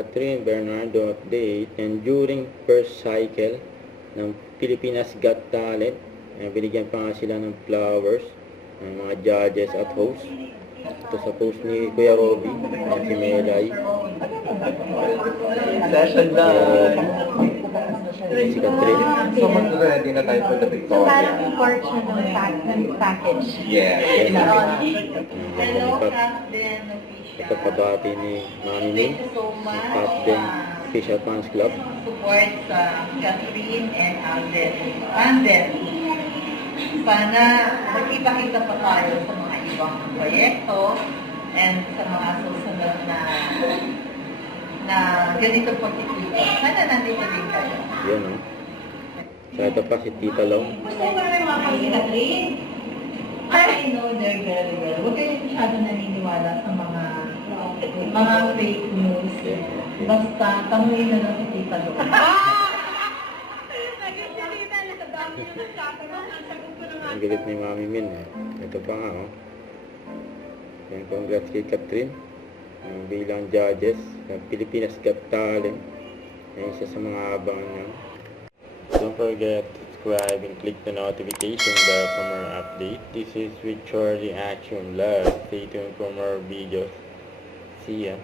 Catherine Bernardo update. And during first cycle ng Pilipinas Got Talent, binigyan pa nga sila ng flowers ng mga judges at host. Ito sa post ni Kuya Robby at si Melay. Session na. Si Catherine. So mag-ready na tayo for the So Victoria. parang part siya ng package. Yes. Hello, Ito pabati ni Mami Min, Top 10 Official Fans Club. Support sa Catherine and Alden. Sana magkita-kita pa tayo sa mga ibang proyekto and sa mga susunod na ganito pagkikita. Sana nandito din kayo. Yan o. So ito pa si Tita Long. Gusto ko rin mga Catherine. I know they're very well. Huwag kayo masyado naniniwala sa mga fake news. Basta tanguin na lang si Tita Lo. Ang galit ni Mami Min. Ito pa nga o. Yan, congrats kay Catherine. Bilang judges sa Pilipinas Got Talent. Yan isa sa mga abangan niya. Don't forget to subscribe and click the notification bell for more updates. This is with Charlie Action Vlog. Stay tuned for more videos. See ya.